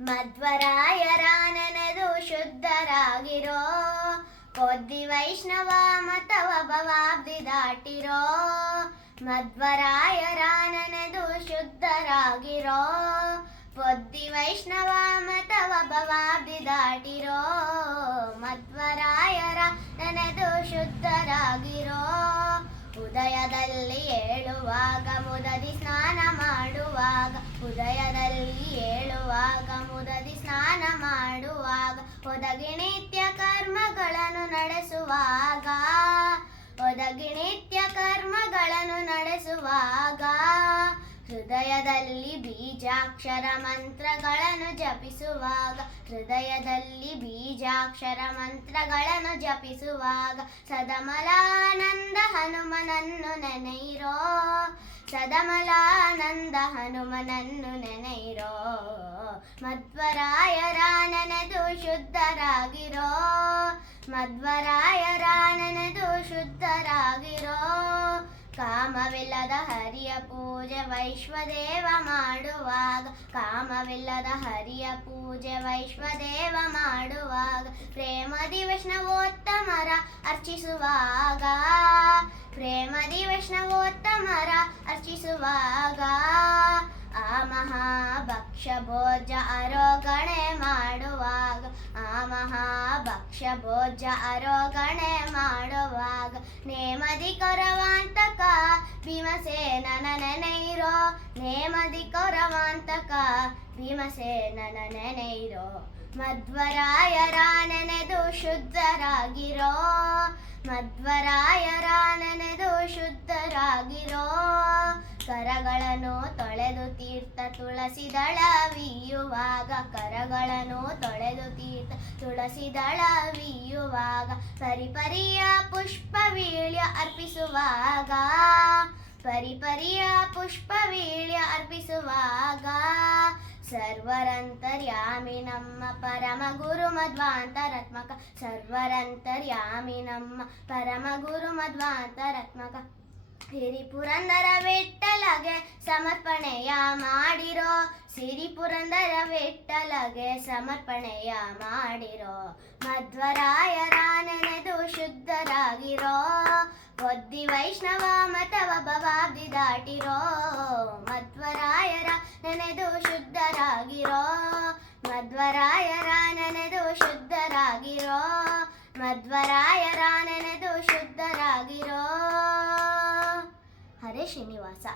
ಮಧ್ವರಾಯರ ನೆನೆದು ಶುದ್ಧರಾಗಿರೋ, ಪೊದ್ದಿ ವೈಷ್ಣವ ಮತವ ಭವಾಬ್ದಿ ದಾಟಿರೋ. ಮಧ್ವರಾಯರ ನೆನೆದು ಶುದ್ಧರಾಗಿರೋ, ಪೊದ್ದಿ ವೈಷ್ಣವ ಮತವ ಭವಾಬ್ದಿ ದಾಟಿರೋ. ಮಧ್ವರಾಯರ ನೆನೆದು ಶುದ್ಧರಾಗಿರೋ, ಉದಯದಲ್ಲಿ ಏಳುವಾಗ ಮುದದಿ ಸ್ನಾನ ಮಾಡುವಾಗ, ಉದಯದಲ್ಲಿ ಏಳುವಾಗ ಮುದದಿ ಸ್ನಾನ ಮಾಡುವಾಗ, ಒದಗಿ ನಿತ್ಯ ಕರ್ಮಗಳನ್ನು ನಡೆಸುವಾಗ, ಒದಗಿ ನಿತ್ಯ ಕರ್ಮಗಳನ್ನು ನಡೆಸುವಾಗ, ಹೃದಯದಲ್ಲಿ ಬೀಜಾಕ್ಷರ ಮಂತ್ರಗಳನ್ನು ಜಪಿಸುವಾಗ, ಹೃದಯದಲ್ಲಿ ಬೀಜಾಕ್ಷರ ಮಂತ್ರಗಳನ್ನು ಜಪಿಸುವಾಗ, ಸದಮಲಾನಂದ ಹನುಮನನ್ನು ನೆನೆಯಿರೋ, ಸದಮಲಾನಂದ ಹನುಮನನ್ನು ನೆನೆಯಿರೋ. ಮಧ್ವರಾಯರ ನೆನೆದು ಶುದ್ಧರಾಗಿರೋ, ಮಧ್ವರಾಯರ ನೆನೆದು ಶುದ್ಧರಾಗಿರೋ. ಕಾಮವಿಲ್ಲದ ಹರಿಯ ಪೂಜೆ ವೈಶ್ವದೇವ ಮಾಡುವಾಗ, ಕಾಮವಿಲ್ಲದ ಹರಿಯ ಪೂಜೆ ವೈಶ್ವದೇವ ಮಾಡುವಾಗ, ಪ್ರೇಮದಿ ವೈಷ್ಣವೋತ್ತಮರ ಅರ್ಚಿಸುವಾಗ, ಪ್ರೇಮದಿ ವೈಷ್ಣವೋತ್ತಮರ ಅರ್ಚಿಸುವಾಗ, ಆ ಮಹಾಭಕ್ಷ ಭೋಜ ಆರೋಗಣೆ ಮಾಡುವಾಗ, ಆ ಮಹಾಭಕ್ಷ ಭೋಜ ಆರೋಗಣೆ ಮಾಡುವಾಗ, ನೇಮದಿ ಕೊರವಾಂತಕ ಭೀಮಸೇನನ ನೆನೆಯಿರೋ, ನೇಮದಿ ಕೊರವಾಂತಕ ಭೀಮಸೇನನ ನೆನೆಯಿರೋ. ಮಧ್ವರಾಯರ ನೆನೆದು ಶುದ್ಧರಾಗಿರೋ, ಮಧ್ವರಾಯರ ನೆನೆದು ಶುದ್ಧರಾಗಿರೋ. ಕರಗಳನ್ನು ತೊಳೆದು ತೀರ್ಥ ತುಳಸಿ ದಳವಿಯುವಾಗ, ಕರಗಳನ್ನು ತೊಳೆದು ತೀರ್ಥ ತುಳಸಿ ದಳವಿಯುವಾಗ, ಪರಿಪರಿಯ ಪುಷ್ಪವೀಳ್ಯ ಅರ್ಪಿಸುವಾಗ, ಪರಿಪರಿಯ ಪುಷ್ಪವೀಳ್ಯ ಅರ್ಪಿಸುವಾಗ, ಸರ್ವರಂತರ್ಯಾಮಿ ನಮ್ಮ ಪರಮ ಗುರು ಮಧ್ವಾಂತರಾತ್ಮಕ, ಸರ್ವರಂತರ್ಯಾಮಿ ನಮ್ಮ ಪರಮ ಗುರು ಮಧ್ವಾಂತರಾತ್ಮಕ. ಸಿರಿ ಪುರಂದರ ವಿಠ್ಠಲಗೆ ಸಮರ್ಪಣೆಯ ಮಾಡಿರೋ, ಸಿರಿ ಪುರಂದರ ವಿಠ್ಠಲಗೆ ಸಮರ್ಪಣೆಯ ಮಾಡಿರೋ. ಮಧ್ವರಾಯರ ನೆನೆದು ಶುದ್ಧರಾಗಿರೋ, ಪೊದ್ದಿ ವೈಷ್ಣವ ಮತವ ಭವಾಬ್ದಿ ದಾಟಿರೋ. ಮಧ್ವರಾಯರ ನೆನೆದು ಶುದ್ಧರಾಗಿರೋ, ಮಧ್ವರಾಯರ ನೆನೆದು ಶುದ್ಧರಾಗಿರೋ, ಮಧ್ವರಾಯರ ನೆನೆದು ಶುದ್ಧರಾಗಿರೋ. ಹರೇ ಶ್ರೀನಿವಾಸ.